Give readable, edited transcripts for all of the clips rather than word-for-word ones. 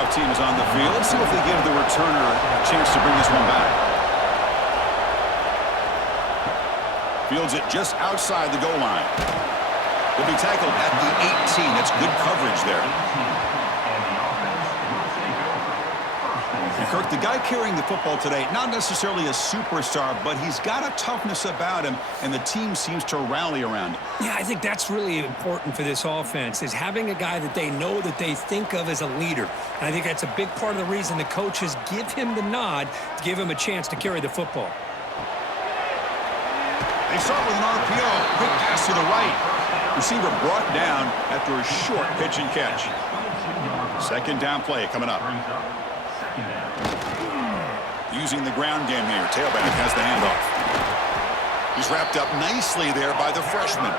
kickoff team is on the field. Let's see if they give the returner a chance to bring this one back. Fields it just outside the goal line. Will be tackled at the 18. That's good coverage there. And Kirk, the guy carrying the football today, not necessarily a superstar, but he's got a toughness about him, and the team seems to rally around him. Yeah, I think that's really important for this offense, is having a guy that they know, that they think of as a leader. And I think that's a big part of the reason the coaches give him the nod to give him a chance to carry the football. They start with an RPO. Quick pass to the right. Receiver brought down after a short pitch and catch. Second down play coming up. Using the ground game here. Tailback has the handoff. He's wrapped up nicely there by the freshman.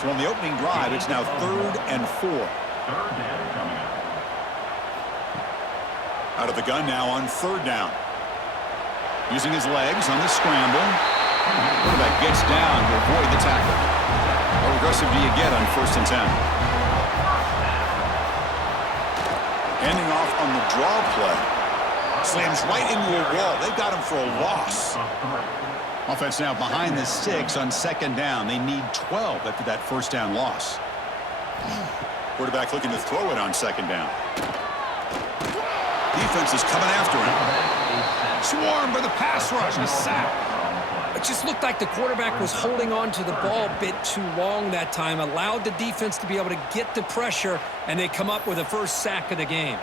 So on the opening drive, it's now 3rd and 4. Out of the gun now on 3rd down. Using his legs on the scramble. Quarterback gets down to avoid the tackle. How aggressive do you get on 1st and 10? Handing off on the draw play. Slams right into a wall. They got him for a loss. Offense now behind the 6 on 2nd down. They need 12 after that 1st down loss. Quarterback looking to throw it on 2nd down. Defense is coming after him. Swarmed by the pass rush and a sack. It just looked like the quarterback was holding on to the ball a bit too long that time, allowed the defense to be able to get the pressure, and they come up with the first sack of the game.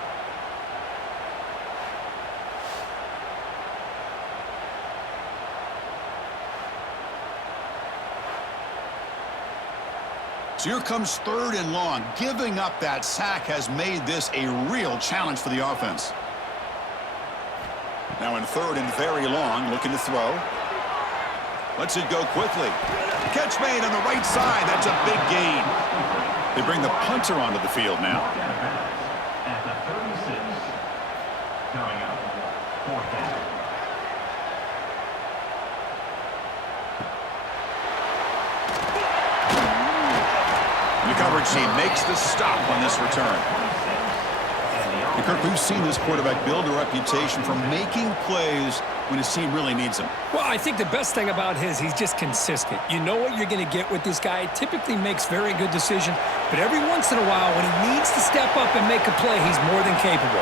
So here comes 3rd and long. Giving up that sack has made this a real challenge for the offense. Now in 3rd and very long, looking to throw. Lets it go quickly. Catch made on the right side. That's a big gain. They bring the punter onto the field now. At the 36, coming up, 4th down. The coverage team makes the stop on this return. And Kirk, we've seen this quarterback build a reputation for making plays when his team really needs him. Well, I think the best thing about he's just consistent. You know what you're going to get with this guy. Typically makes very good decisions, but every once in a while when he needs to step up and make a play, he's more than capable.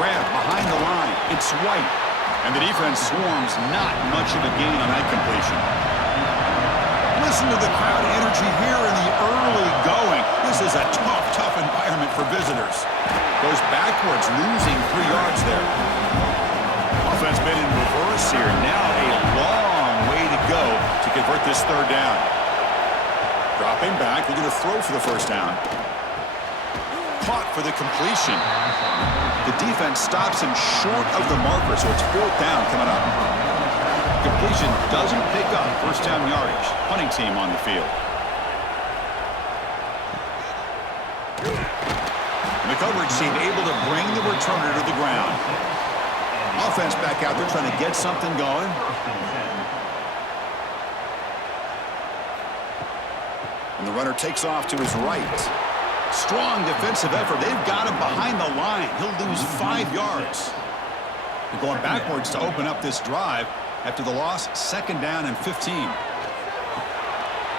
Grab behind the line. It's White. And the defense swarms. Not much of a gain on that completion. Listen to the crowd energy here in the early going. This is a tough environment for visitors. Goes backwards, losing 3 yards there. Offense been in reverse here. Now a long way to go to convert this 3rd down. Dropping back, looking to throw for the 1st down. Caught for the completion. The defense stops him short of the marker, so it's 4th down coming up. Completion doesn't pick up 1st down yardage. Punting team on the field. And the coverage team able to bring the returner to the ground. Offense back out there trying to get something going. And the runner takes off to his right. Strong defensive effort. They've got him behind the line. He'll lose 5 yards. They're going backwards to open up this drive after the loss. 2nd down and 15.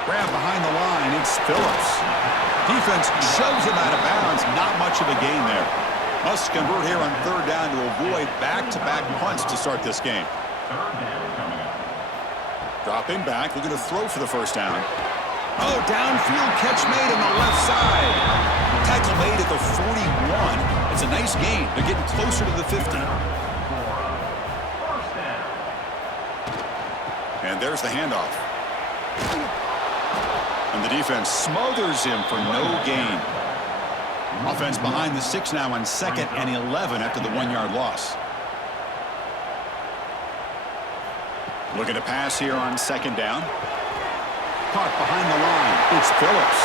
Grab behind the line. It's Phillips. Defense shoves him out of bounds. Not much of a gain there. Must convert here on 3rd down to avoid back-to-back punts to start this game. Dropping back, looking to throw for the 1st down. Oh, downfield catch made on the left side. Tackle made at the 41. It's a nice gain. They're getting closer to the 50. And there's the handoff. And the defense smothers him for no gain. Offense behind the 6 now on 2nd and 11 after the 1-yard loss. Looking to pass here on 2nd down. Caught behind the line. It's Phillips.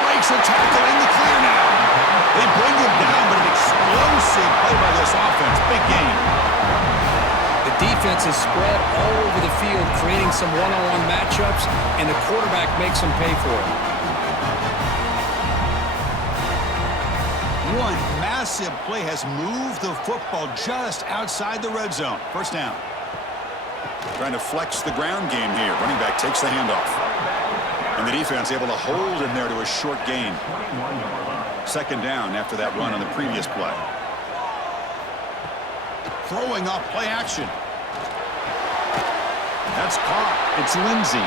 Breaks a tackle in the clear now. They bring him down, but an explosive play by this offense. Big game. The defense is spread all over the field, creating some one-on-one matchups, and the quarterback makes them pay for it. One massive play has moved the football just outside the red zone. First down. Trying to flex the ground game here. Running back takes the handoff. And the defense able to hold him there to a short gain. Second down after that run on the previous play. Throwing off play action. That's caught. It's Lindsey.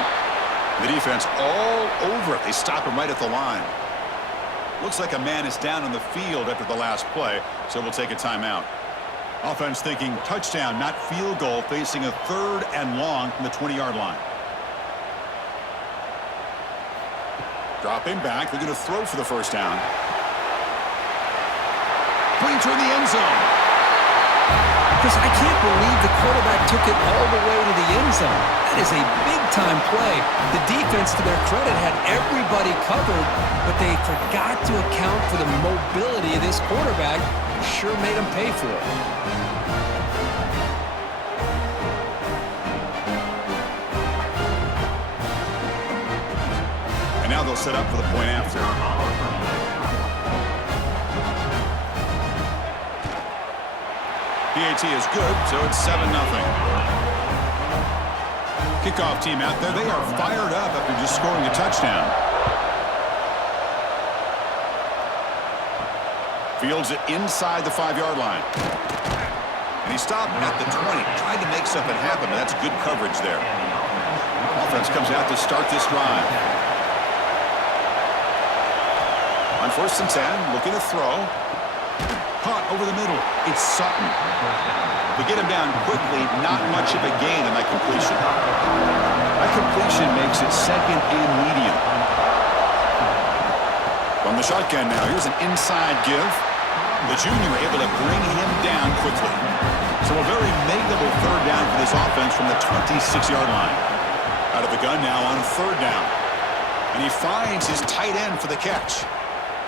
The defense all over it. They stop him right at the line. Looks like a man is down on the field after the last play, so we'll take a timeout. Offense thinking touchdown, not field goal, facing a 3rd and long from the 20-yard line. Dropping back, they're going to throw for the first down. Putting toward the end zone. Because I can't believe the quarterback took it all the way to the end zone. That is a big-time play. The defense, to their credit, had everybody covered, but they forgot to account for the mobility of this quarterback. Sure made him pay for it. And now they'll set up for the point after. PAT is good, so it's 7-0. Kickoff team out there. They are fired up after just scoring a touchdown. Fields it inside the 5-yard line. And he stopped at the 20. Tried to make something happen, but that's good coverage there. Offense comes out to start this drive. On 1st and 10, looking to throw. Caught over the middle. It's Sutton. To get him down quickly, not much of a gain in that completion. That completion makes it 2nd and medium. From the shotgun now, here's an inside give. The junior able to bring him down quickly. So a very makeable 3rd down for this offense from the 26-yard line. Out of the gun now on 3rd down. And he finds his tight end for the catch.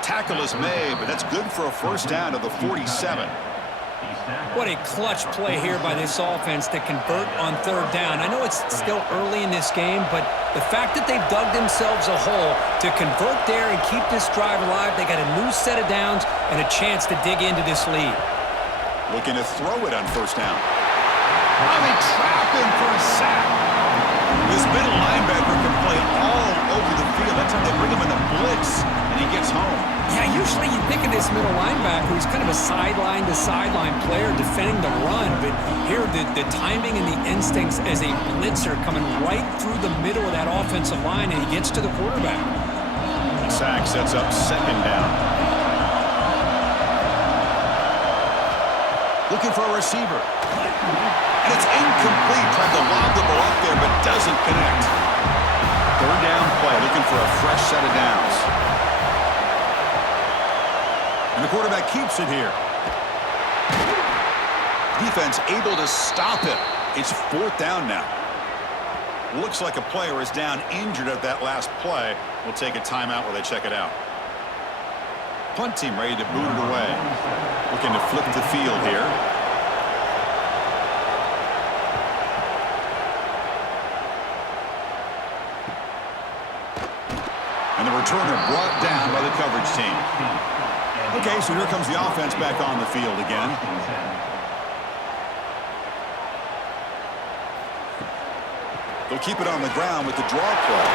Tackle is made, but that's good for a first down to the 47. What a clutch play here by this offense to convert on 3rd down. I know it's still early in this game, but the fact that they've dug themselves a hole to convert there and keep this drive alive, they got a new set of downs and a chance to dig into this lead. Looking to throw it on 1st down. Oh, they trap him for a sack. This middle linebacker can play all over the field. That's how they bring him in the blitz, and he gets home. Yeah, usually you think of this middle linebacker, he's kind of a sideline-to-sideline player defending the run, but here the timing and the instincts as a blitzer coming right through the middle of that offensive line, and he gets to the quarterback. The sack sets up 2nd down. Looking for a receiver. And it's incomplete. Tried to lob the ball up there, but doesn't connect. 3rd down play, looking for a fresh set of downs. And the quarterback keeps it here. Defense able to stop it. It's 4th down now. Looks like a player is down injured at that last play. We'll take a timeout while they check it out. Punt team ready to boot it away. Looking to flip the field here. And the returner brought down by the coverage team. Okay, so here comes the offense back on the field again. They'll keep it on the ground with the draw play.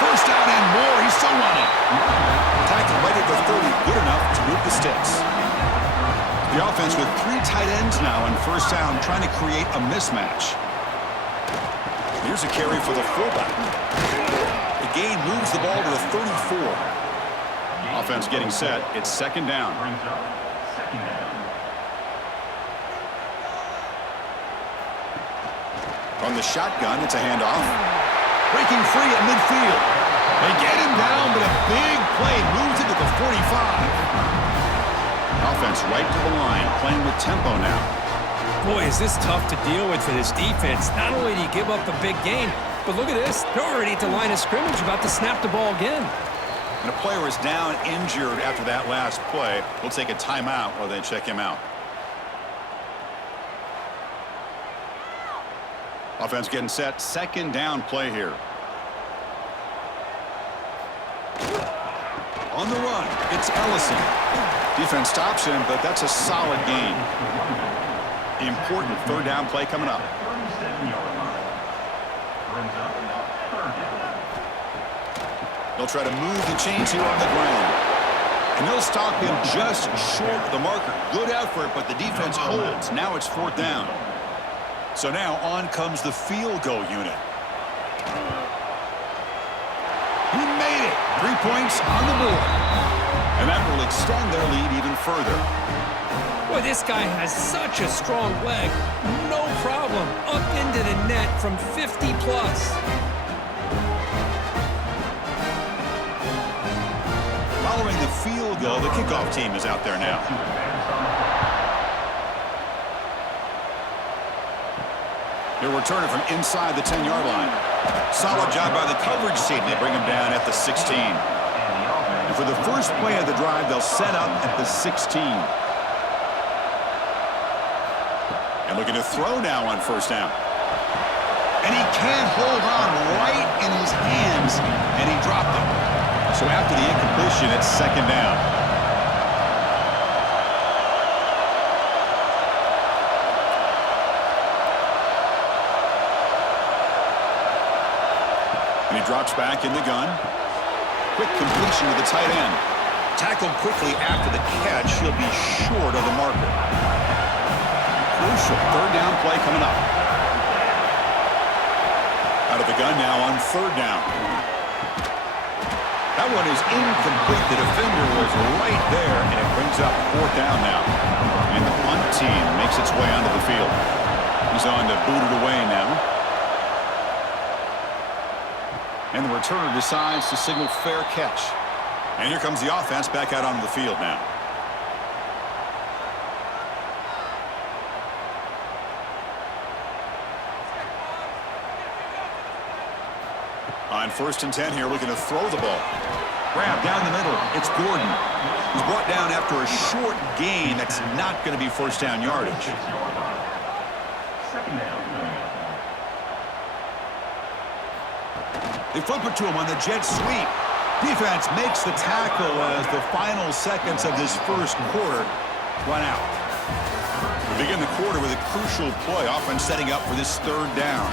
First down and more. He's still running. Tackled right at the 30. Good enough to move the sticks. The offense with 3 tight ends now on 1st down, trying to create a mismatch. Here's a carry for the fullback. The gain moves the ball to the 34. Offense getting set. It's 2nd down. From the shotgun, it's a handoff. Breaking free at midfield. They get him down, but a big play moves it to the 45. Offense right to the line, playing with tempo now. Boy, is this tough to deal with for this defense. Not only do you give up a big gain, but look at this. They're already at the line of scrimmage, about to snap the ball again. And a player is down injured after that last play. We'll take a timeout while they check him out. Offense getting set. 2nd down play here. On the run, it's Ellison. Defense stops him, but that's a solid gain. Important third down play coming up. 37-yard line. Brings up third down. They'll try to move the chains here on the ground. And they'll stop him just short of the marker. Good effort, but the defense holds. Now it's fourth down. So now on comes the field goal unit. He made it. 3 points on the board. And that will extend their lead even further. Boy, this guy has such a strong leg. No problem. Up into the net from 50 plus. Following the field goal, the kickoff team is out there now. He'll return it from inside the 10-yard line. Solid job by the coverage team. They bring him down at the 16. And for the first play of the drive, they'll set up at the 16. And looking to throw now on first down. And he can't hold on right in his hands, and he dropped it. So after the incompletion, it's second down. And he drops back in the gun. Quick completion to the tight end. Tackled quickly after the catch. He'll be short of the marker. Crucial third down play coming up. Out of the gun now on third down. That one is incomplete. The defender was right there, and it brings up fourth down now. And the punt team makes its way onto the field. He's on to boot it away now. And the returner decides to signal fair catch. And here comes the offense back out onto the field now. On first and 10 here, looking to throw the ball. Grab down the middle. It's Gordon. He's brought down after a short gain. That's not going to be first down yardage. Second down. They flip it to him on the jet sweep. Defense makes the tackle as the final seconds of this first quarter run out. We begin the quarter with a crucial play, offense setting up for this third down.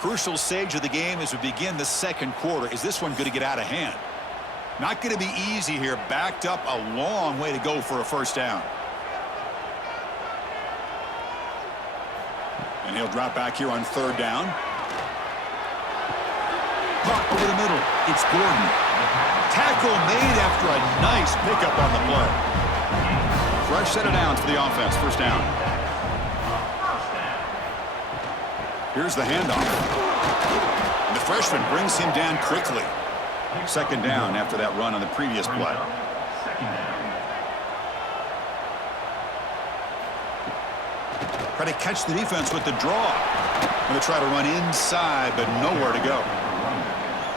Crucial stage of the game as we begin the second quarter. Is this one going to get out of hand? Not going to be easy here. Backed up a long way to go for a first down. And he'll drop back here on third down. Caught over the middle. It's Gordon. Tackle made after a nice pickup on the play. Fresh set of downs for the offense. First down. Here's the handoff. And the freshman brings him down quickly. Second down after that run on the previous play. Try to catch the defense with the draw. Going to try to run inside, but nowhere to go.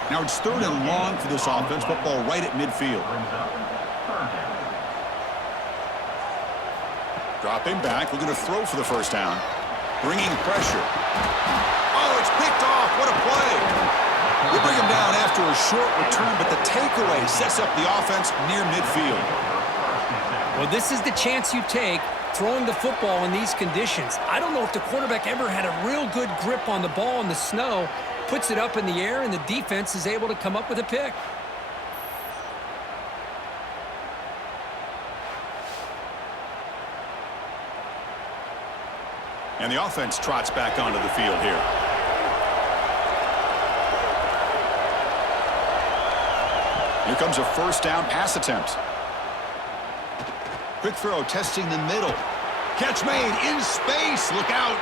Now it's third and long for this offense. Football right at midfield. Dropping back. We're going to throw for the first down. Bringing pressure. Oh, it's picked off. What a play. We bring him down after a short return, but the takeaway sets up the offense near midfield. Well, this is the chance you take throwing the football in these conditions. I don't know if the quarterback ever had a real good grip on the ball in the snow, puts it up in the air, and the defense is able to come up with a pick. And the offense trots back onto the field here. Here comes a first down pass attempt. Quick throw, testing the middle. Catch made in space. Look out.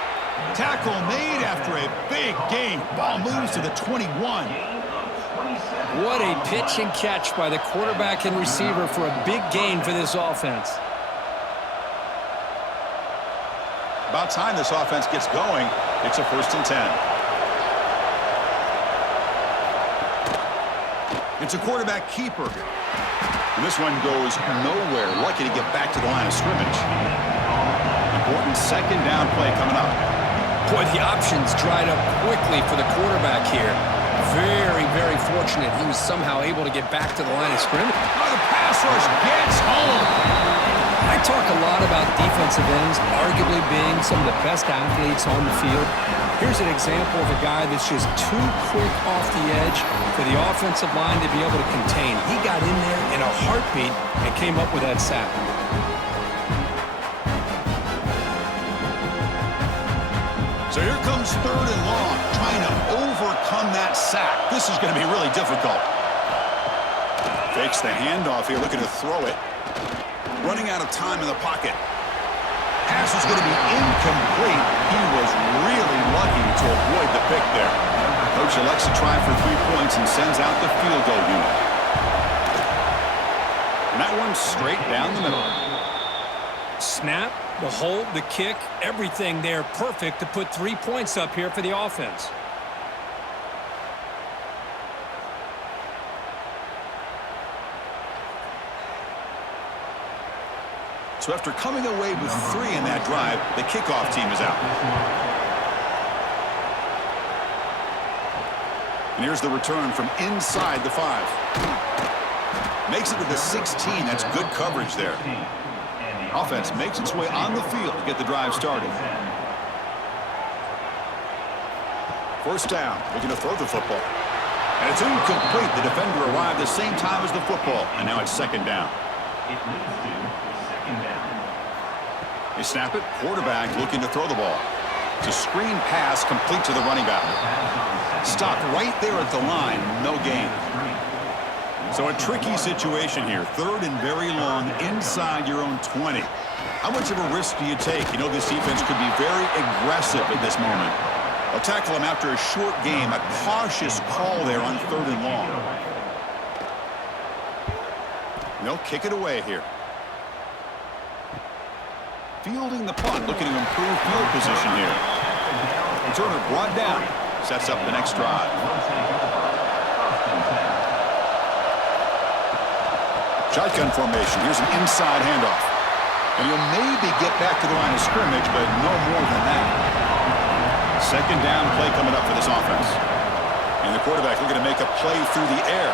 Tackle made after a big gain. Ball moves to the 21. What a pitch and catch by the quarterback and receiver for a big gain for this offense. About time this offense gets going. It's a first and 10. It's a quarterback keeper. And this one goes nowhere. Lucky to get back to the line of scrimmage. Important second down play coming up. Boy, the options dried up quickly for the quarterback here. Very, very fortunate he was somehow able to get back to the line of scrimmage. Oh, the pass rush gets home. I talk a lot about defensive ends arguably being some of the best athletes on the field. Here's an example of a guy that's just too quick off the edge for the offensive line to be able to contain. He got in there in a heartbeat and came up with that sack. So here comes third and long, trying to overcome that sack. This is going to be really difficult. Fakes the handoff here, looking to throw it. Running out of time in the pocket. Pass is going to be incomplete. He was really lucky to avoid the pick there. Coach elects to try for 3 points and sends out the field goal unit. And that one's straight down the middle. Snap, the hold, the kick, everything there perfect to put 3 points up here for the offense. So after coming away with 3 in that drive, the kickoff team is out. And here's the return from inside the 5. Makes it to the 16. That's good coverage there. Offense makes its way on the field to get the drive started. First down, looking to throw the football. And it's incomplete. The defender arrived the same time as the football, and now it's second down. It leads to second down. They snap it. Quarterback looking to throw the ball. It's a screen pass complete to the running back. Stopped right there at the line. No gain. So a tricky situation here. Third and very long inside your own 20. How much of a risk do you take? You know this defense could be very aggressive at this moment. They'll tackle him after a short game. A cautious call there on third and long. They'll kick it away here. Fielding the punt, looking to improve field position here. Returner brought down. Sets up the next drive. Shotgun formation. Here's an inside handoff. And he'll maybe get back to the line of scrimmage, but no more than that. Second down play coming up for this offense. And the quarterback looking to make a play through the air.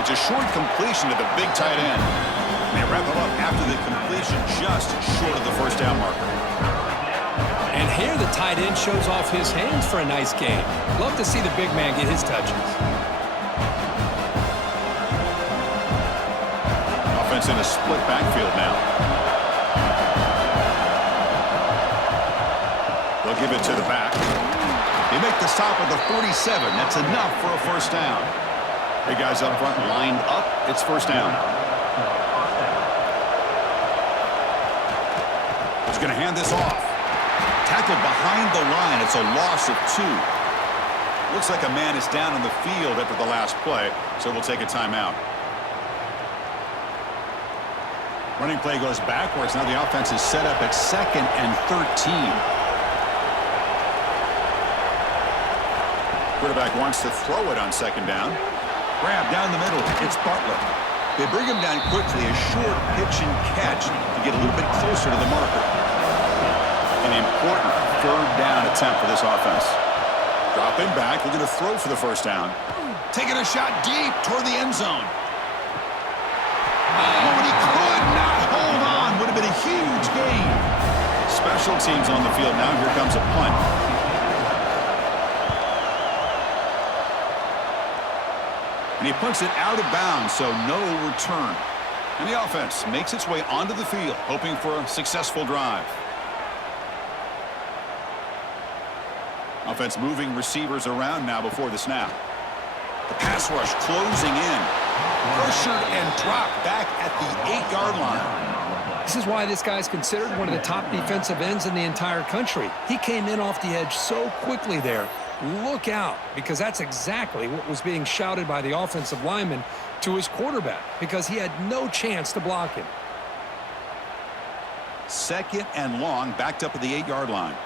It's a short completion to the big tight end. And they wrap him up after the completion just short of the first down marker. And here the tight end shows off his hands for a nice game. Love to see the big man get his touches. Offense in a split backfield now. They'll give it to the back. They make the stop at the 47. That's enough for a first down. Hey guys up front lined up. It's first down. He's going to hand this off. Tackled behind the line. It's a loss of 2. Looks like a man is down on the field after the last play, so we'll take a timeout. Running play goes backwards. Now the offense is set up at 2nd and 13. Quarterback wants to throw it on second down. Grab down the middle. It's Butler. They bring him down quickly. A short pitch and catch to get a little bit closer to the marker. An important third down attempt for this offense. Dropping back, looking to throw for the first down. Taking a shot deep toward the end zone. Oh, and he could not hold on. Would have been a huge gain. Special teams on the field now. Here comes a punt. And he punts it out of bounds, so no return. And the offense makes its way onto the field, hoping for a successful drive. Offense moving receivers around now before the snap. The pass rush closing in. Pressured and dropped back at the 8-yard line. This is why this guy's considered one of the top defensive ends in the entire country. He came in off the edge so quickly there. Look out, because that's exactly what was being shouted by the offensive lineman to his quarterback, because he had no chance to block him. 2nd and long, backed up at the 8-yard line.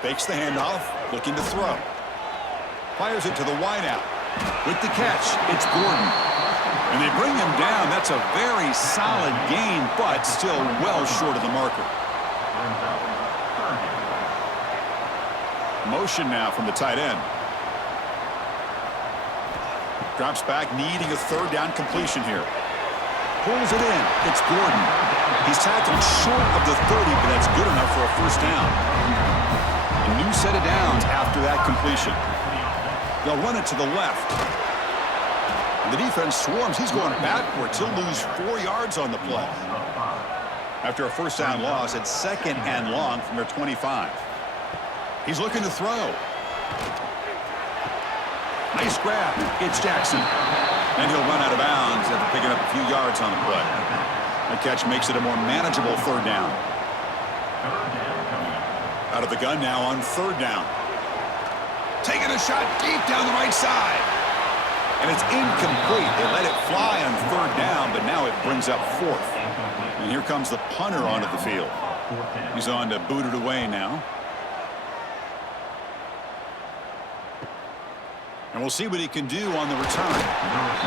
Fakes the handoff, looking to throw. Fires it to the wideout. With the catch, it's Gordon. And they bring him down. That's a very solid gain, but still well short of the marker. Motion now from the tight end. Drops back, needing a third down completion here. Pulls it in. It's Gordon. He's tackled short of the 30, but that's good enough for a first down. A new set of downs after that completion. They'll run it to the left. And the defense swarms. He's going backwards. He'll lose 4 yards on the play. After a first down loss, it's second and long from their 25. He's looking to throw. Nice grab. It's Jackson. And he'll run out of bounds after picking up a few yards on the play. That catch makes it a more manageable third down. Out of the gun now on third down. Taking a shot deep down the right side. And it's incomplete. They let it fly on third down, but now it brings up fourth. And here comes the punter onto the field. He's on to boot it away now. And we'll see what he can do on the return.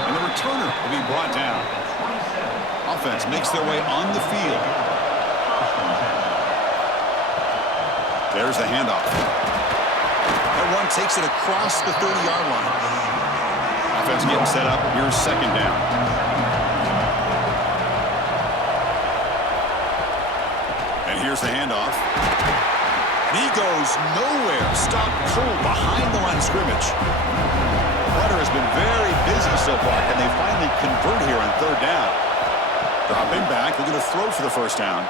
And the returner will be brought down. Offense makes their way on the field. There's the handoff. That run takes it across the 30-yard line. Offense getting set up. Here's second down. And here's the handoff. And he goes nowhere. Stop cold behind the line of scrimmage. Punter has been very busy so far. Can they finally convert here on third down? Dropping back. They're going to throw for the first down.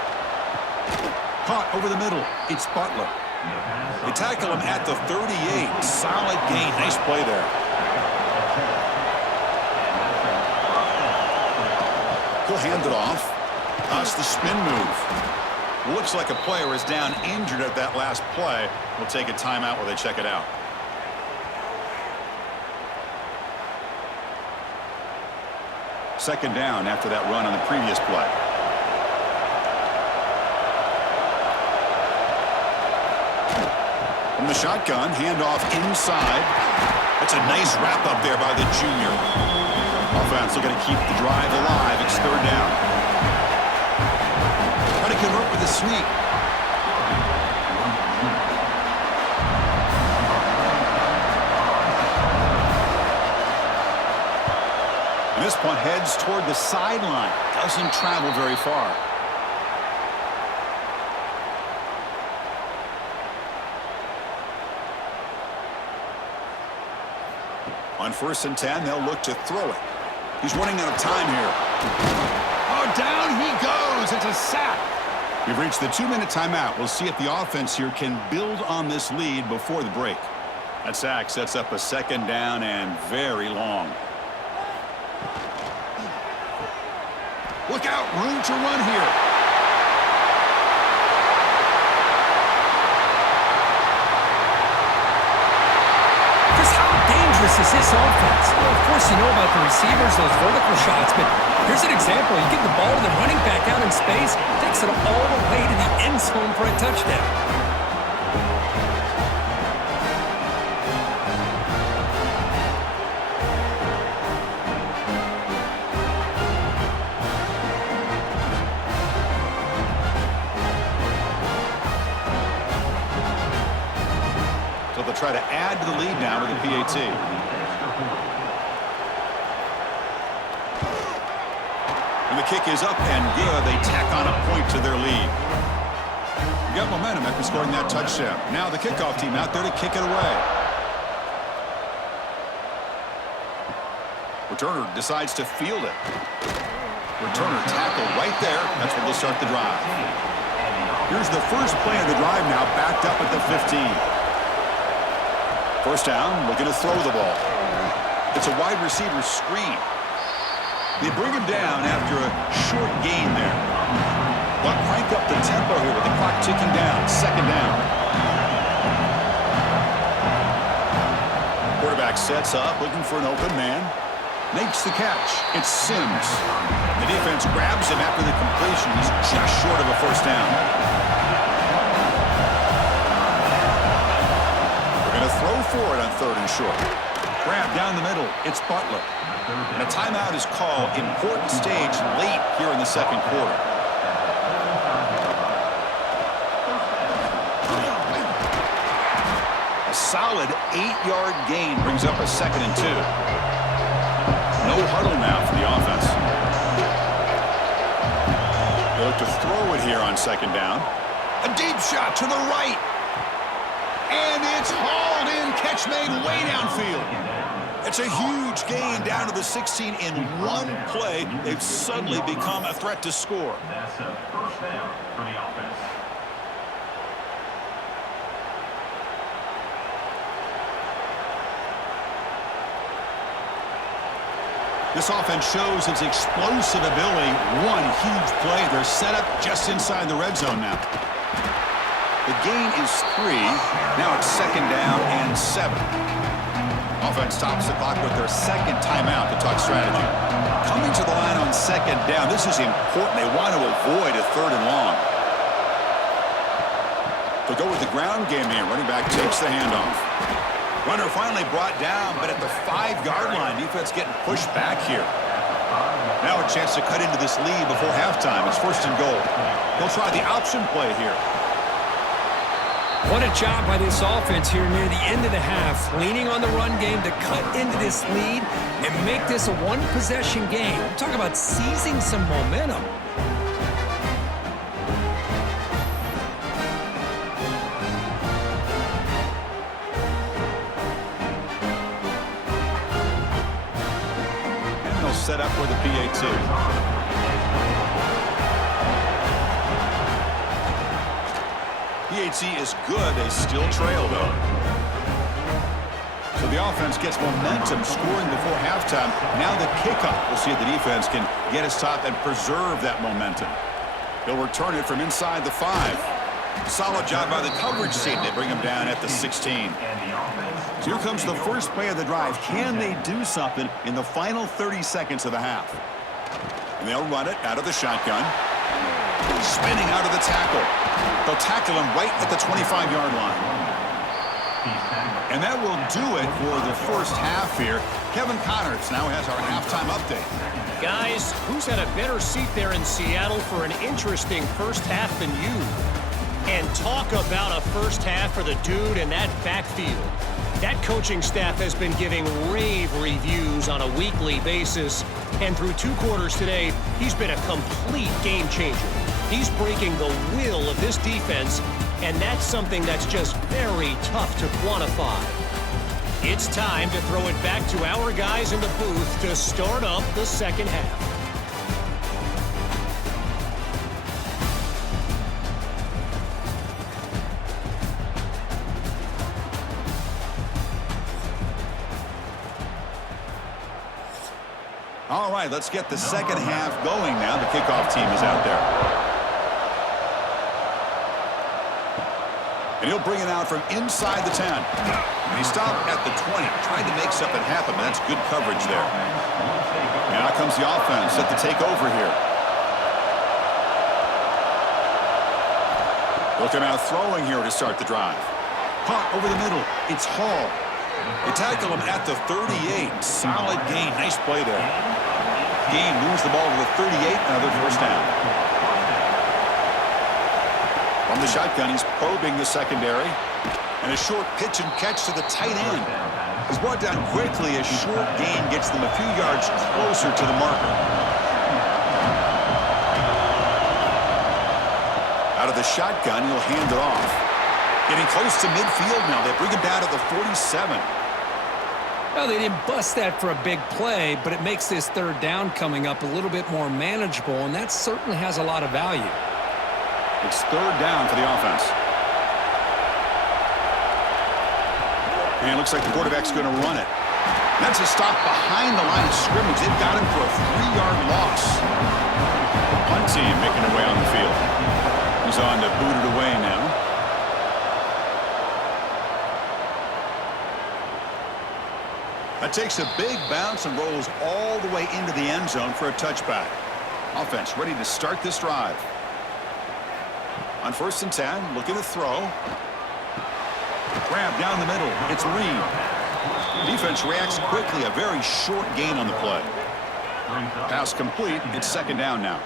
Caught over the middle. It's Butler. They tackle him at the 38. Solid gain. Nice play there. He'll hand it off. That's the spin move. Looks like a player is down injured at that last play. We'll take a timeout while they check it out. Second down after that run on the previous play. From the shotgun, handoff inside. That's a nice wrap up there by the junior. Offense looking to keep the drive alive. It's third down. Trying to convert with a sneak. And this punt heads toward the sideline. Doesn't travel very far. On 1st and 10, they'll look to throw it. He's running out of time here. Oh, down he goes. It's a sack. We've reached the 2-minute timeout. We'll see if the offense here can build on this lead before the break. That sack sets up a second down and very long. Look out, room to run here. Just how dangerous is this offense? Well, of course, you know about the receivers, those vertical shots, but here's an example. You give the ball to the running back out in space, takes it all the way to the end zone for a touchdown. Try to add to the lead now with the PAT. And the kick is up and good. They tack on a point to their lead. You got momentum after scoring that touchdown. Now the kickoff team out there to kick it away. Returner decides to field it. Returner tackle right there. That's where they'll start the drive. Here's the first play of the drive now, backed up at the 15. First down, looking to throw the ball. It's a wide receiver screen. They bring him down after a short gain there. They'll crank up the tempo here with the clock ticking down. Second down. Quarterback sets up, looking for an open man. Makes the catch. It's Sims. The defense grabs him after the completion. He's just short of a first down. Throw for it on 3rd and short. Grab down the middle. It's Butler. And a timeout is called. Important stage late here in the second quarter. A solid 8-yard gain brings up a 2nd and 2. No huddle now for the offense. They look to throw it here on 2nd down. A deep shot to the right. And it's hauled in. Catch made way downfield. It's a huge gain down to the 16 in one play. They've suddenly become a threat to score. That's a first down for the offense. This offense shows its explosive ability. One huge play. They're set up just inside the red zone now. The gain is 3. Now it's 2nd down and 7. Offense stops the clock with their 2nd timeout to talk strategy. Coming to the line on 2nd down. This is important. They want to avoid a 3rd and long. They'll go with the ground game here. Running back takes the handoff. Runner finally brought down, but at the 5-yard line, defense getting pushed back here. Now a chance to cut into this lead before halftime. It's 1st and goal. They'll try the option play here. What a job by this offense here near the end of the half, leaning on the run game to cut into this lead and make this a one-possession game. Talk about seizing some momentum. And they'll set up for the PAT. PAT is good. They still trail, though. So the offense gets momentum scoring before halftime. Now the kickoff. We'll see if the defense can get his top and preserve that momentum. He'll return it from inside the 5. Solid job by the coverage team. They bring him down at the 16. So here comes the first play of the drive. Can they do something in the final 30 seconds of the half? And they'll run it out of the shotgun. Spinning out of the tackle. They'll tackle him right at the 25-yard line. And that will do it for the first half here. Kevin Connors now has our halftime update. Guys, who's had a better seat there in Seattle for an interesting first half than you? And talk about a first half for the dude in that backfield. That coaching staff has been giving rave reviews on a weekly basis. And through 2 quarters today, he's been a complete game changer. He's breaking the will of this defense, and that's something that's just very tough to quantify. It's time to throw it back to our guys in the booth to start up the second half. All right, let's get the second half going now. The kickoff team is out there. And he'll bring it out from inside the 10. And he stopped at the 20, trying to make something happen, but that's good coverage there. Now comes the offense set to take over here. Looking out throwing here to start the drive. Caught over the middle. It's Hall. They tackle him at the 38. Solid gain. Nice play there. Gain moves the ball to the 38. Another first down. From the shotgun, he's probing the secondary. And a short pitch and catch to the tight end. He's brought down quickly. A short gain gets them a few yards closer to the marker. Out of the shotgun, he'll hand it off. Getting close to midfield now. They bring him down to the 47. Well, they didn't bust that for a big play, but it makes this third down coming up a little bit more manageable, and that certainly has a lot of value. It's third down for the offense. And it looks like the quarterback's going to run it. That's a stop behind the line of scrimmage. They've got him for a 3-yard loss. The punt team making their way on the field. He's on to boot it away now. That takes a big bounce and rolls all the way into the end zone for a touchback. Offense ready to start this drive. On 1st and 10, looking to throw. Grab down the middle. It's Reed. Defense reacts quickly. A very short gain on the play. Pass complete. It's second down now.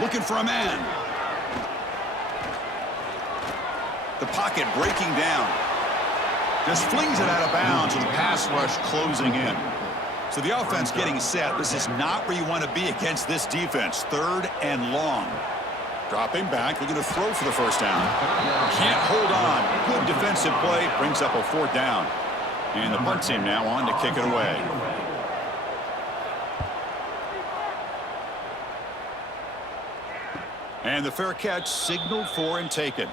Looking for a man. The pocket breaking down. Just flings it out of bounds with the pass rush closing in. So the offense getting set. This is not where you want to be against this defense. Third and long. Dropping back. Looking to throw for the first down. Can't hold on. Good defensive play. Brings up a fourth down. And the punt team now on to kick it away. And the fair catch signaled for and taken.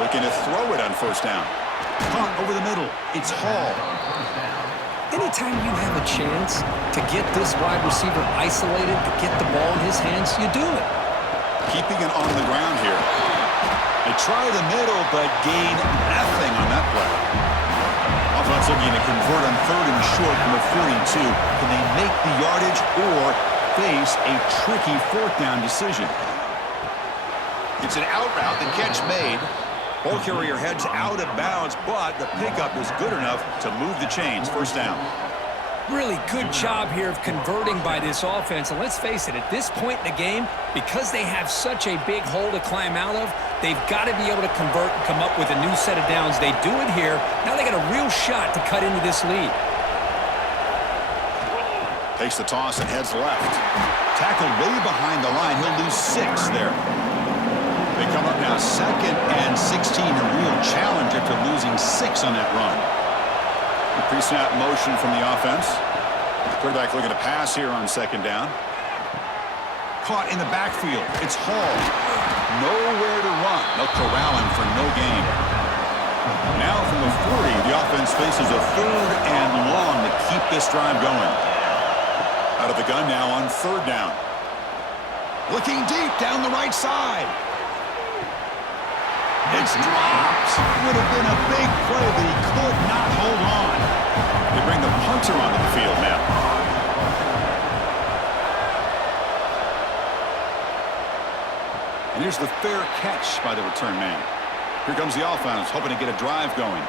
Looking to throw it on first down. Caught over the middle. It's Hall. Anytime you have a chance to get this wide receiver isolated, to get the ball in his hands, you do it. Keeping it on the ground here. They try the middle, but gain nothing on that play. Offense looking to convert on third and short from the 42. Can they make the yardage or face a tricky fourth down decision? It's an out route. The catch made. Ball carrier heads out of bounds, but the pickup is good enough to move the chains. First down. Really good job here of converting by this offense. And let's face it, at this point in the game, because they have such a big hole to climb out of, they've got to be able to convert and come up with a new set of downs. They do it here. Now they got a real shot to cut into this lead. Takes the toss and heads left. Tackled way behind the line. He'll lose 6 there. They come up now second and 16. A real challenge after losing 6 on that run. The pre-snap motion from the offense. Quarterback looking to pass here on second down. Caught in the backfield. It's Hall. Nowhere to run. They'll corral him for no gain. Now from the 40, the offense faces a third and long to keep this drive going. Out of the gun now on third down. Looking deep down the right side. It's dropped. Would have been a big play, but he could not hold on. They bring the punter onto the field now. And here's the fair catch by the return man. Here comes the offense, hoping to get a drive going.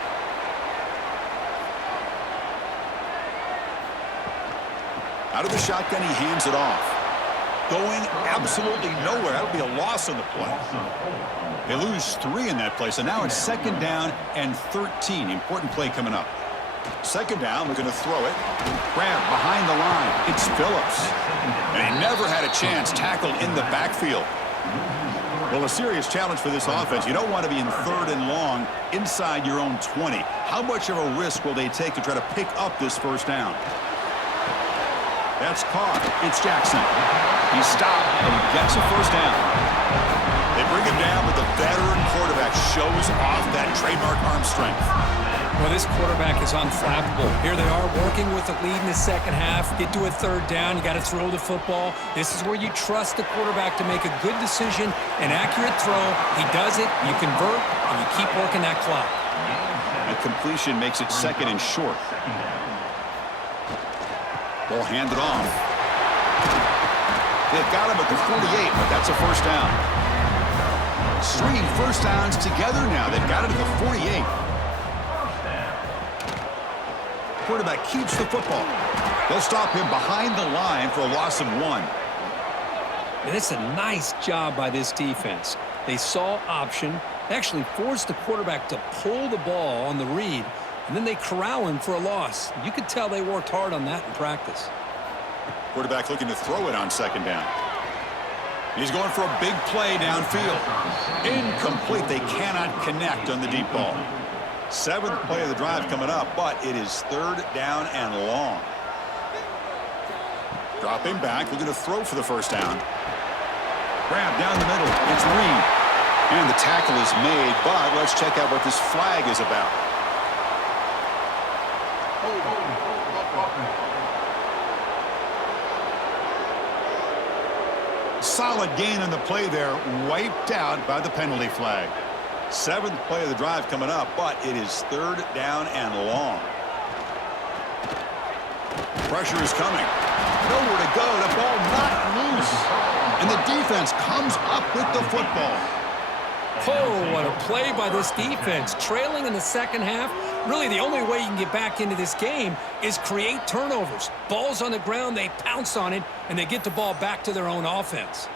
Out of the shotgun, he hands it off. Going absolutely nowhere. That would be a loss on the play. They lose 3 in that play, so now it's second down and 13. Important play coming up. Second down, we're going to throw it. Grab behind the line. It's Phillips. And he never had a chance. Tackled in the backfield. Well, a serious challenge for this offense. You don't want to be in third and long inside your own 20. How much of a risk will they take to try to pick up this first down? That's caught. It's Jackson. He stopped, and he gets a first down. They bring him down, but the veteran quarterback shows off that trademark arm strength. Well, this quarterback is unflappable. Here they are working with the lead in the second half. Get to a third down. You got to throw the football. This is where you trust the quarterback to make a good decision, an accurate throw. He does it, you convert, and you keep working that clock. A completion makes it second and short. Ball handed off. They've got him at the 48, but that's a first down. Stringing first downs together now. They've got it at the 48. Quarterback keeps the football. They'll stop him behind the line for a loss of 1. And it's a nice job by this defense. They saw option, actually forced the quarterback to pull the ball on the read, and then they corral him for a loss. You could tell they worked hard on that in practice. Quarterback looking to throw it on second down. He's going for a big play downfield. Incomplete. They cannot connect on the deep ball. 7th play of the drive coming up, but it is third down and long. Dropping back, looking to throw for the first down. Grab down the middle. It's Reed. And the tackle is made, but let's check out what this flag is about. Solid gain on the play there, wiped out by the penalty flag. 7th play of the drive coming up, but it is third down and long. Pressure is coming. nowhere to go. The ball knocked loose. And the defense comes up with the football. Oh, what a play by this defense. Trailing in the second half, really the only way you can get back into this game is create turnovers. Ball's on the ground, they pounce on it, and they get the ball back to their own offense.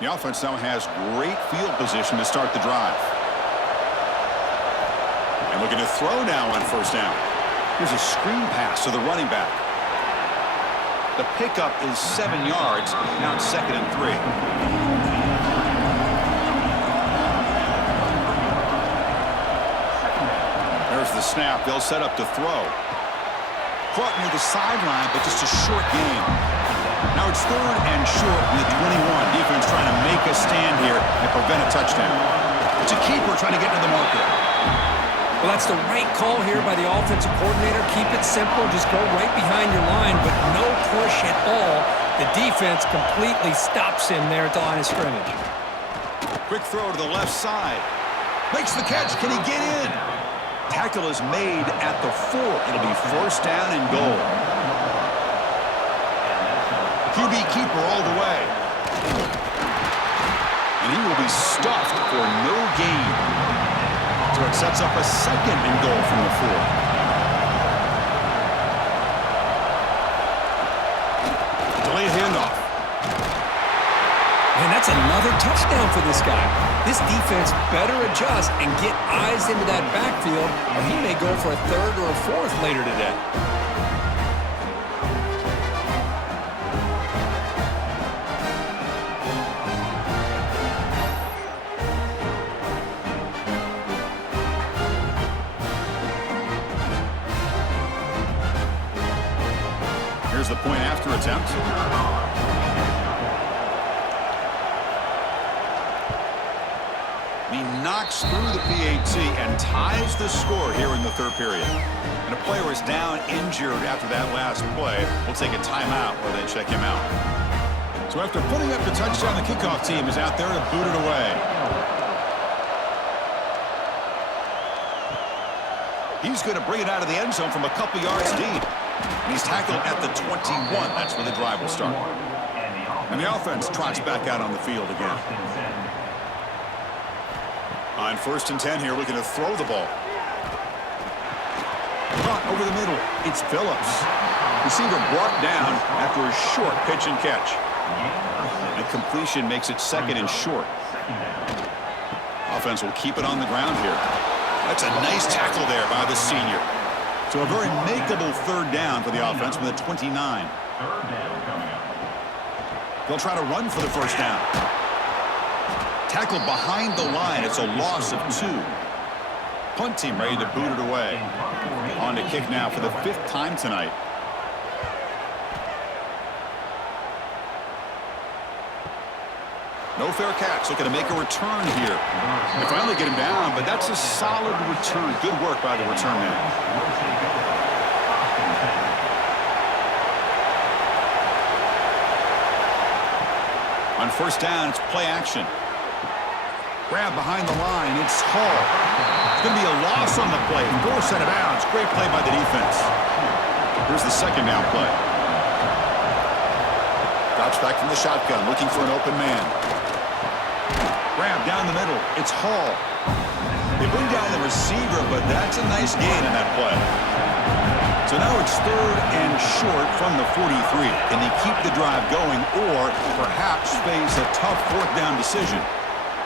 The offense now has great field position to start the drive. And looking to throw now on first down. Here's a screen pass to the running back. The pickup is 7 yards. Now it's 2nd and 3. There's the snap. They'll set up to throw. Caught near the sideline, but just a short gain. Now it's 3rd and short from the 21. Defense trying to make a stand here and prevent a touchdown. It's a keeper trying to get into the market. Well, that's the right call here by the offensive coordinator. Keep it simple. Just go right behind your line, but no push at all. The defense completely stops him there at the line of scrimmage. Quick throw to the left side. Makes the catch. Can he get in? Tackle is made at the 4. It'll be 1st down and goal. QB keeper all the way. And he will be stuffed for no gain. So it sets up a 2nd and goal from the 4. Delay handoff. And that's another touchdown for this guy. This defense better adjust and get eyes into that backfield, or he may go for a 3rd or a 4th later today. Here's the point after attempt. He knocks through the PAT and ties the score here in the 3rd period. And a player is down injured after that last play. We'll take a timeout while they check him out. So after putting up the touchdown, the kickoff team is out there to boot it away. He's going to bring it out of the end zone from a couple yards deep. And he's tackled at the 21. That's where the drive will start. And the offense trots back out on the field again. On 1st and 10 here, looking to throw the ball. Caught over the middle. It's Phillips. Receiver brought down after a short pitch and catch. And completion makes it 2nd and short. Offense will keep it on the ground here. That's a nice tackle there by the senior. So a very makeable 3rd down for the offense with a 29. They'll try to run for the 1st down. Tackled behind the line. It's a loss of 2. Punt team ready to boot it away. On to kick now for the 5th time tonight. No fair catch. Looking to make a return here. They finally get him down, but that's a solid return. Good work by the return man. On 1st down, it's play action. Grab behind the line. It's Hall. It's going to be a loss on the play. 4 set of bounds. Great play by the defense. Here's the 2nd down play. Drops back from the shotgun, looking for an open man. Grab down the middle. It's Hall. They bring down the receiver, but that's a nice gain in that play. So now it's 3rd and short from the 43. Can they keep the drive going or perhaps face a tough 4th down decision?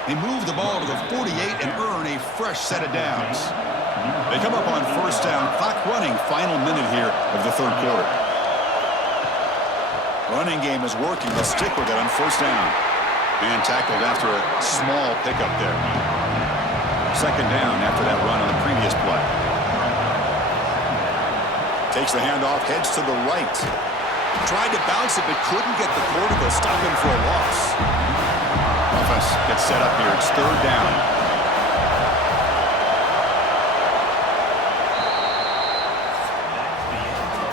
They move the ball to the 48 and earn a fresh set of downs. They come up on 1st down. Clock running. Final minute here of the 3rd quarter. Running game is working. They'll stick with it on 1st down. And tackled after a small pickup there. 2nd down after that run on the previous play. Takes the handoff, heads to the right. Tried to bounce it, but couldn't get the cord to go stop him for a loss. Offense gets set up here. It's 3rd down.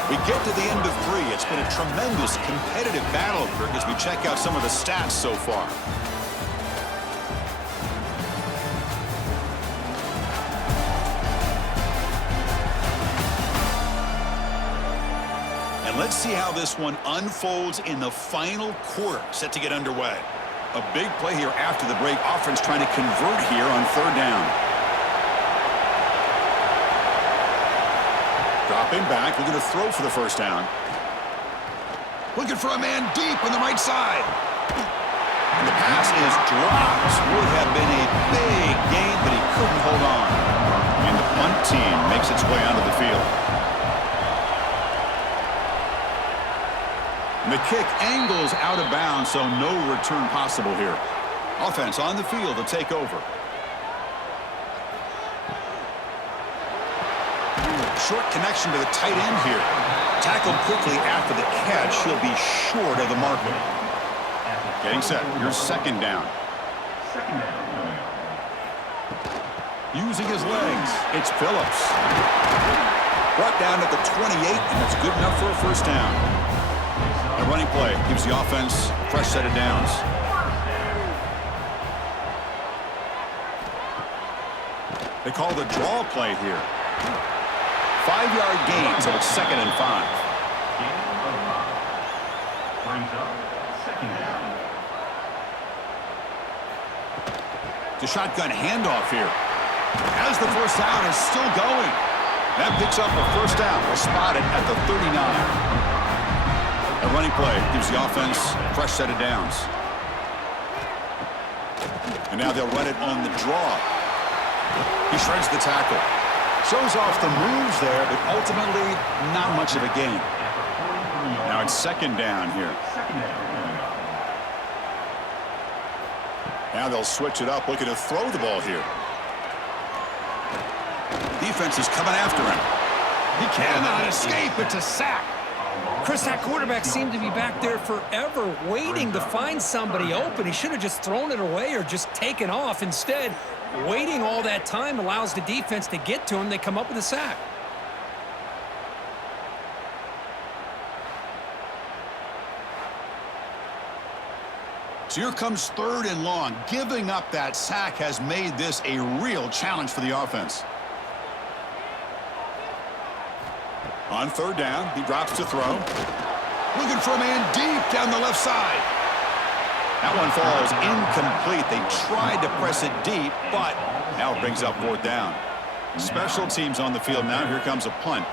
We get to the end of 3. It's been a tremendous competitive battle, Kirk, as we check out some of the stats so far. Let's see how this one unfolds in the final quarter, set to get underway. A big play here after the break. Offense trying to convert here on third down. Dropping back, looking to throw for the first down. Looking for a man deep on the right side. And the pass is dropped. Would have been a big gain, but he couldn't hold on. And the punt team makes its way onto the field. And the kick angles out of bounds, so no return possible here. Offense on the field to take over. Short connection to the tight end here. Tackled quickly after the catch. He'll be short of the marker. Getting set. Here's second down. Using his legs. It's Phillips. Brought down at the 28, and that's good enough for a first down. A running play gives the offense a fresh set of downs. They call the draw play here. 5-yard gain, so it's 2nd and 5. Brings up second down. The shotgun handoff here. As the first down is still going. That picks up a first down. We'll spot it at the 39. A running play gives the offense a fresh set of downs. And now they'll run it on the draw. He shreds the tackle. Shows off the moves there, but ultimately not much of a gain. Now it's second down here. Now they'll switch it up, looking to throw the ball here. Defense is coming after him. He cannot escape. It's a sack. Chris, that quarterback seemed to be back there forever, waiting to find somebody open. He should have just thrown it away or just taken off. Instead, waiting all that time allows the defense to get to him. They come up with a sack. So here comes 3rd and long. Giving up that sack has made this a real challenge for the offense. On 3rd down, he drops to throw. Looking for a man deep down the left side. That one falls incomplete. They tried to press it deep, but now it brings up 4th down. Special teams on the field now. Here comes a punt.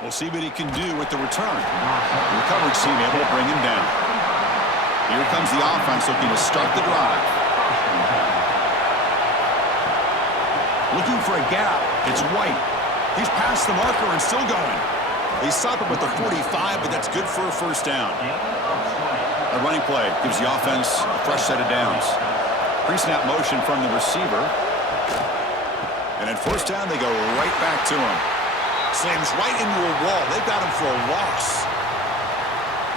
We'll see what he can do with the return. The coverage team able to bring him down. Here comes the offense looking to start the drive. Looking for a gap. It's White. He's past the marker and still going. They stop it with the 45, but that's good for a first down. A running play gives the offense a fresh set of downs. Pre-snap motion from the receiver. And at first down, they go right back to him. Slams right into a wall. They've got him for a loss.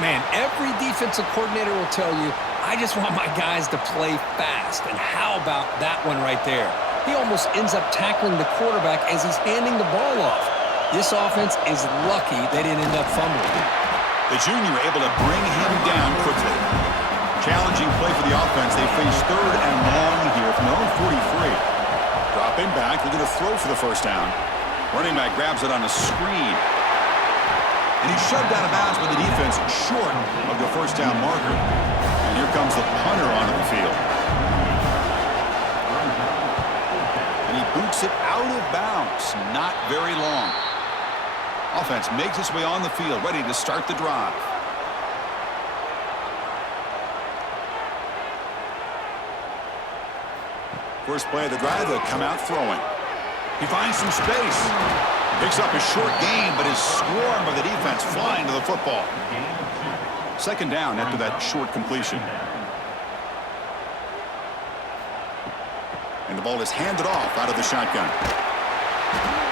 Man, every defensive coordinator will tell you, I just want my guys to play fast. And how about that one right there? He almost ends up tackling the quarterback as he's handing the ball off. This offense is lucky they didn't end up fumbling. The junior able to bring him down quickly. Challenging play for the offense. They face 3rd and long here from their own 43. Dropping back, looking to throw for the first down. Running back grabs it on a screen. And he's shoved out of bounds by the defense short of the first down marker. And here comes the punter onto the field. And he boots it out of bounds. Not very long. Offense makes its way on the field, ready to start the drive. First play of the drive, they'll come out throwing. He finds some space. Picks up a short gain, but is swarmed by the defense flying to the football. Second down after that short completion. And the ball is handed off out of the shotgun.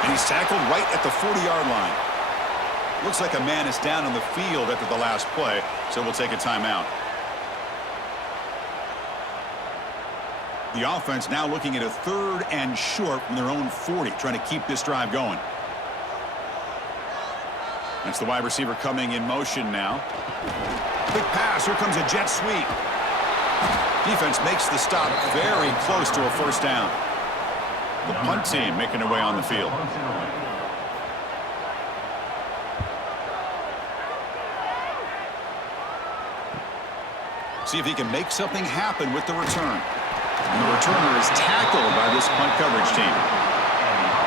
And he's tackled right at the 40-yard line. Looks like a man is down on the field after the last play, so we'll take a timeout. The offense now looking at a 3rd and short from their own 40, trying to keep this drive going. That's the wide receiver coming in motion now. Quick pass. Here comes a jet sweep. Defense makes the stop very close to a first down. The punt team making their way on the field. See if he can make something happen with the return. And the returner is tackled by this punt coverage team.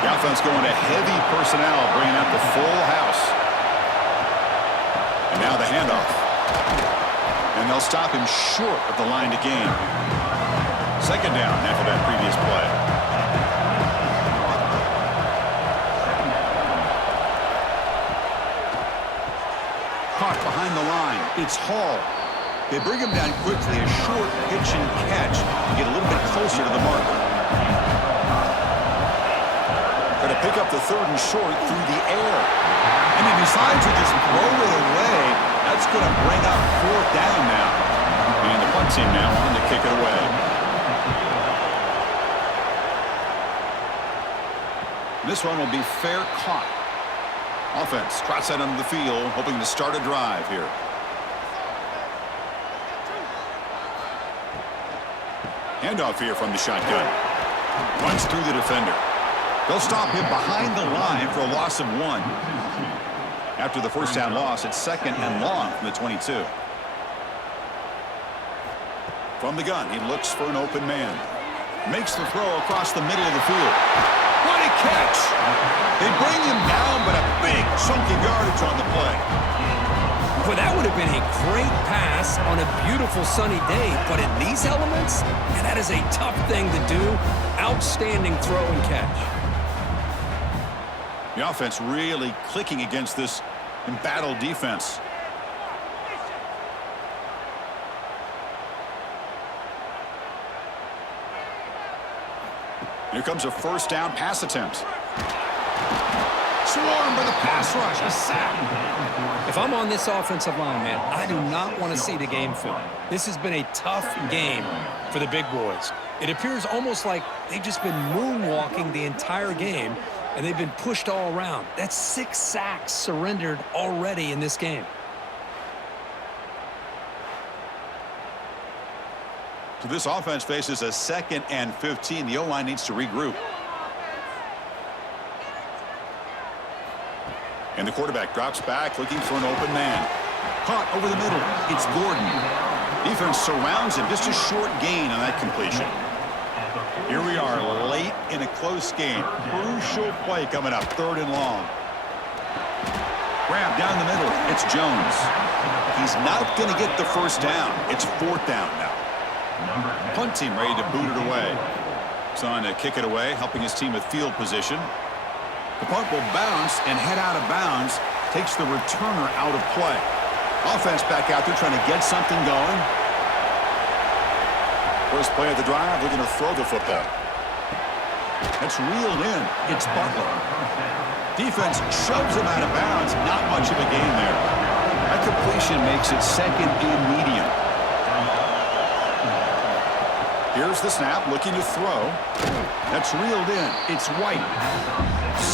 The offense going to heavy personnel, bringing out the full house. And now the handoff. And they'll stop him short of the line to gain. Second down after that previous play. Caught behind the line. It's Hall. They bring him down quickly, a short pitch and catch to get a little bit closer to the marker. Going to pick up the third and short through the air. And he decides to just throw it away. That's going to bring up fourth down now. And the punt team now on to kick it away. This one will be fair caught. Offense trots out onto the field, hoping to start a drive here. Handoff here from the shotgun. Runs through the defender. They'll stop him behind the line for a loss of 1. After the first down loss, it's second and long from the 22. From the gun, he looks for an open man. Makes the throw across the middle of the field. What a catch! They bring him down, but a big chunk of yardage on the play. Well, that would have been a great pass on a beautiful sunny day, but in these elements, and that is a tough thing to do. Outstanding throw and catch. The offense really clicking against this embattled defense. Here comes a first down pass attempt. Swarmed by the pass rush, a sack. If I'm on this offensive line, man, I do not want to see the game film. This has been a tough game for the big boys. It appears almost like they've just been moonwalking the entire game, and they've been pushed all around. That's 6 sacks surrendered already in this game. So this offense faces a 2nd and 15. The O-line needs to regroup. And the quarterback drops back, looking for an open man. Caught over the middle. It's Gordon. Defense surrounds him. Just a short gain on that completion. Here we are, late in a close game. Crucial play coming up, 3rd and long. Grab down the middle. It's Jones. He's not going to get the first down. It's 4th down now. Punt team ready to boot it away. He's on to kick it away, helping his team with field position. The punt will bounce and head out of bounds. Takes the returner out of play. Offense back out there trying to get something going. First play of the drive, looking to throw the football. That's reeled in. It's Butler. Defense shoves him out of bounds. Not much of a gain there. That completion makes it 2nd and medium. Here's the snap, looking to throw. That's reeled in. It's White.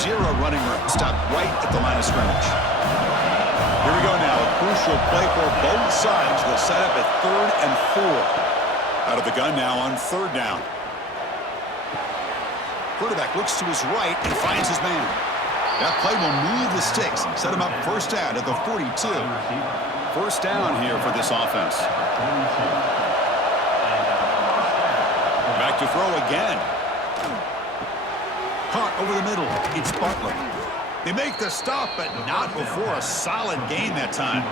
0 running room. Stopped right at the line of scrimmage. Here we go now. A crucial play for both sides. They'll set up at 3rd and 4. Out of the gun now on 3rd down. Quarterback looks to his right and finds his man. That play will move the sticks. Set him up first down at the 42. First down here for this offense. Back to throw again. Caught over the middle. It's Butler. They make the stop, but not before a solid gain that time.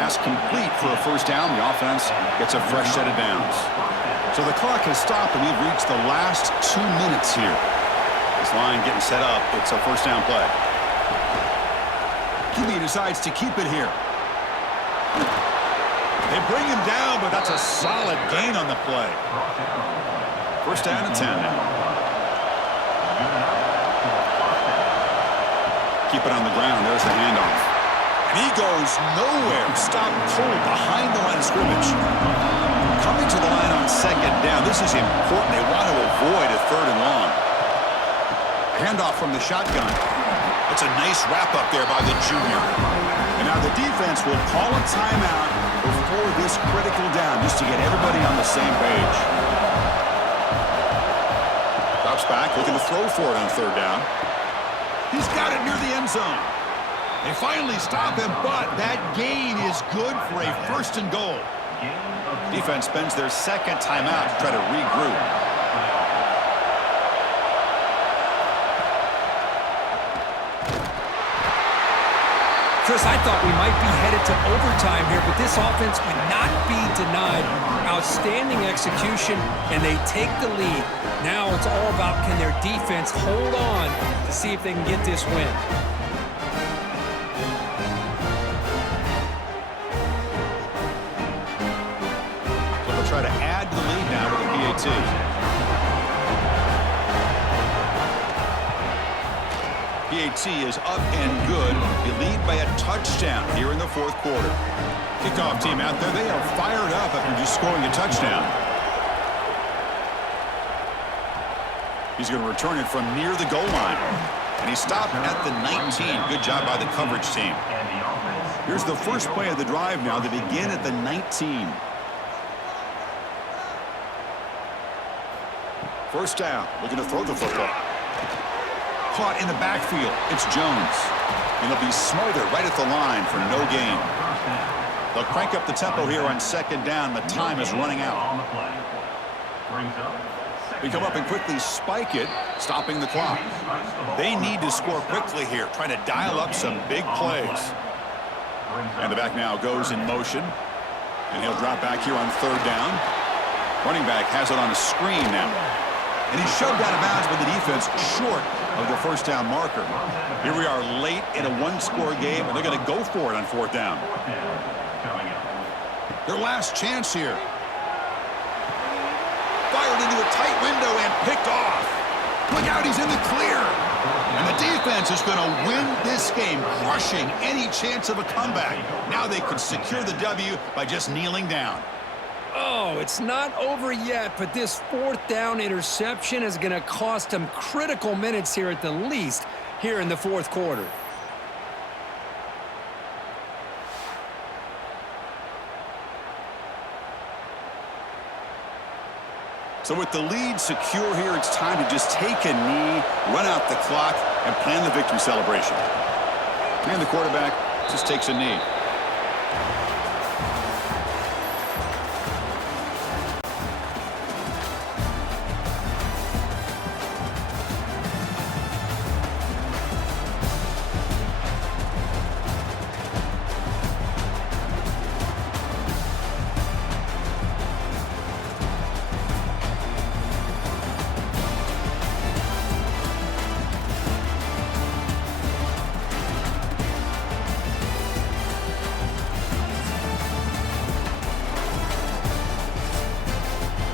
Pass complete for a first down. The offense gets a fresh set of downs. So the clock has stopped, and we've reached the last 2 minutes here. This line getting set up. It's a first down play. QB decides to keep it here. They bring him down, but that's a solid gain on the play. First down and 10 now. Keep it on the ground. There's the handoff. And he goes nowhere. Stopped cold behind the line of scrimmage. Coming to the line on 2nd down. This is important. They want to avoid a 3rd and long. Handoff from the shotgun. It's a nice wrap-up there by the junior. And now the defense will call a timeout before this critical down, just to get everybody on the same page. Drops back, looking to throw for it on third down. He's got it near the end zone. They finally stop him, but that gain is good for a first and goal. Defense spends their second timeout to try to regroup. Chris, I thought we might be headed to overtime here, but this offense would not be denied. Outstanding execution, and they take the lead. Now it's all about can their defense hold on to see if they can get this win. So they'll try to add to the lead now with a PAT. PAT is up and good. You lead by a touchdown here in the fourth quarter. Kickoff team out there, they are fired up after just scoring a touchdown. He's going to return it from near the goal line. And he stopped at the 19. Good job by the coverage team. Here's the first play of the drive now. They begin at the 19. First down, looking to throw the football. Caught in the backfield. It's Jones. And he'll be smothered right at the line for no gain. They'll crank up the tempo here on second down. The time is running out. They come up and quickly spike it, stopping the clock. They need to score quickly here, trying to dial up some big plays. And the back now goes in motion. And he'll drop back here on third down. Running back has it on a screen now. And he's shoved out of bounds by the defense short of the first down marker. Here we are late in a one-score game, and they're going to go for it on fourth down. Their last chance here. Fired into a tight window and picked off. Look out, he's in the clear. And the defense is going to win this game, crushing any chance of a comeback. Now they can secure the W by just kneeling down. Oh, it's not over yet, but this fourth down interception is going to cost them critical minutes here at the least here in the fourth quarter. So with the lead secure here, it's time to just take a knee, run out the clock, and plan the victory celebration. And the quarterback just takes a knee.